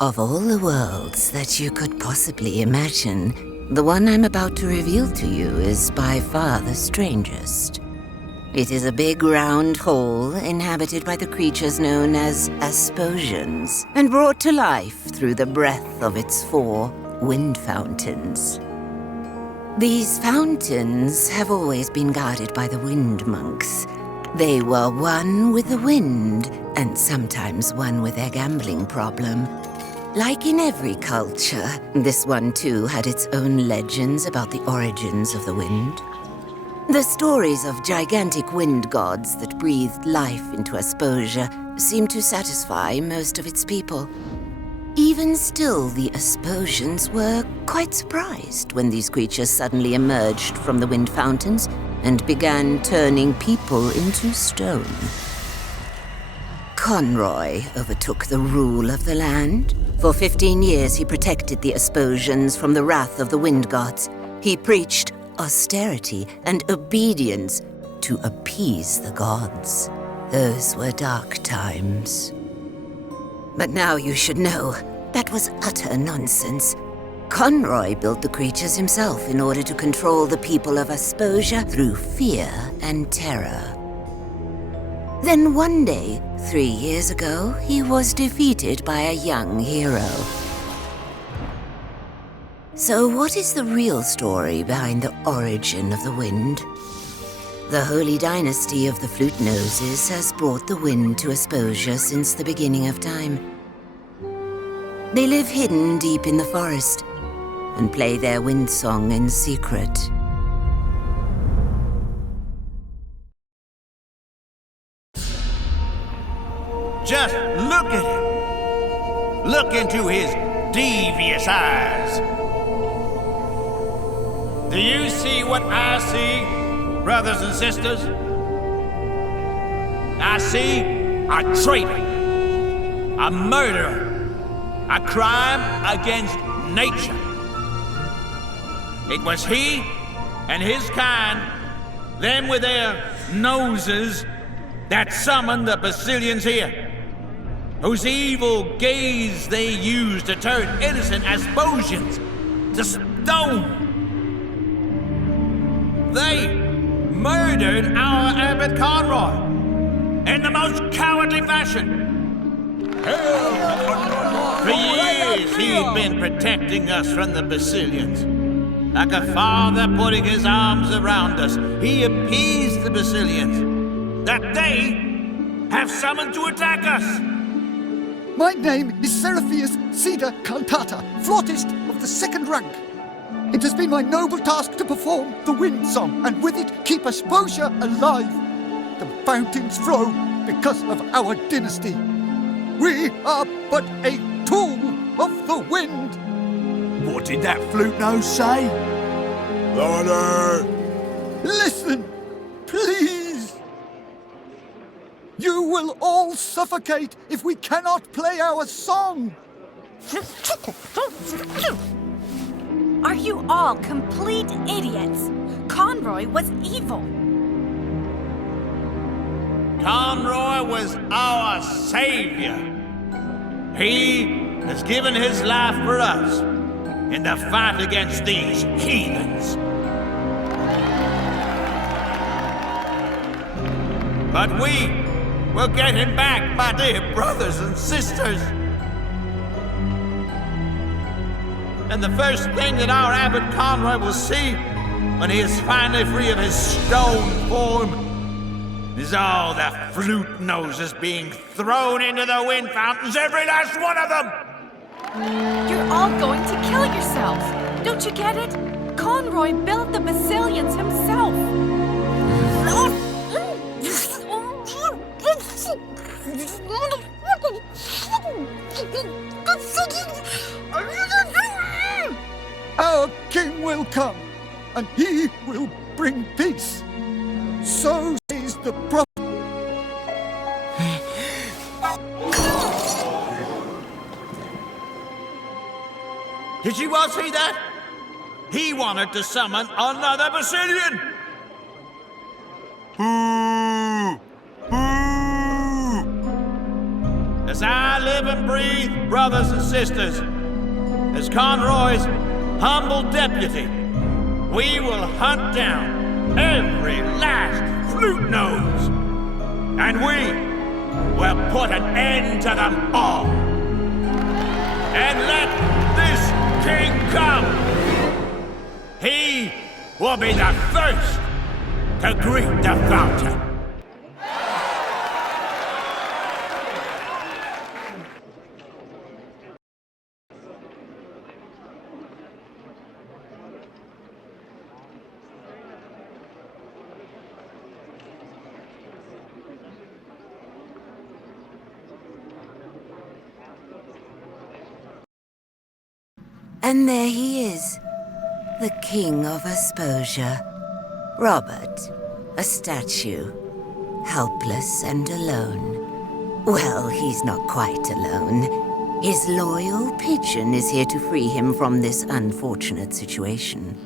Of all the worlds that you could possibly imagine, the one I'm about to reveal to you is by far the strangest. It is a big round hole inhabited by the creatures known as Asposians, and brought to life through the breath of its 4 wind fountains. These fountains have always been guarded by the wind monks. They were one with the wind, and sometimes one with their gambling problem. Like in every culture, this one too had its own legends about the origins of the wind. The stories of gigantic wind gods that breathed life into Asposia seemed to satisfy most of its people. Even still, the Asposians were quite surprised when these creatures suddenly emerged from the wind fountains and began turning people into stone. Conroy overtook the rule of the land. For 15 years he protected the Asposians from the wrath of the wind gods. He preached austerity and obedience to appease the gods. Those were dark times. But now you should know, that was utter nonsense. Conroy built the creatures himself in order to control the people of Asposia through fear and terror. Then one day, 3 years ago, he was defeated by a young hero. So what is the real story behind the origin of the wind? The Holy Dynasty of the Flute Noses has brought the wind to Asposia since the beginning of time. They live hidden deep in the forest and play their wind song in secret. Just look at him. Look into his devious eyes. Do you see what I see, brothers and sisters? I see a traitor, a murderer, a crime against nature. It was he and his kind, them with their noses, that summoned the Basilians here, whose evil gaze they used to turn innocent Asposians to stone. They murdered our Abbot Conroy in the most cowardly fashion. For years he'd been protecting us from the Basilians. Like a father putting his arms around us, he appeased the Basilians that they have summoned to attack us. My name is Seraphius Cedar Cantata, flautist of the 2nd rank. It has been my noble task to perform the wind song, and with it keep Asposia alive. The fountains flow because of our dynasty. We are but a tool of the wind. What did that flute nose say? Louder! Listen, please. You will all suffocate if we cannot play our song. Are you all complete idiots? Conroy was evil. Conroy was our savior. He has given his life for us in the fight against these heathens. But we will get him back, my dear brothers and sisters. And the first thing that our Abbot Conroy will see when he is finally free of his stone form is all the flute noses being thrown into the wind fountains, every last one of them! You're all going to kill yourselves. Don't you get it? Conroy built the Basilians himself. Our king will come, and he will bring peace. So says the prophet. Did you all see that? He wanted to summon another Basilian! Boo! Boo! As I live live and breathe brothers and sisters, as Conroy's humble deputy, we will hunt down every last flute nose, and we will put an end to them all. And let this king come. He will be the first to greet the fountain. And there he is, the King of Asposia, Robert, a statue, helpless and alone. Well, he's not quite alone. His loyal pigeon is here to free him from this unfortunate situation.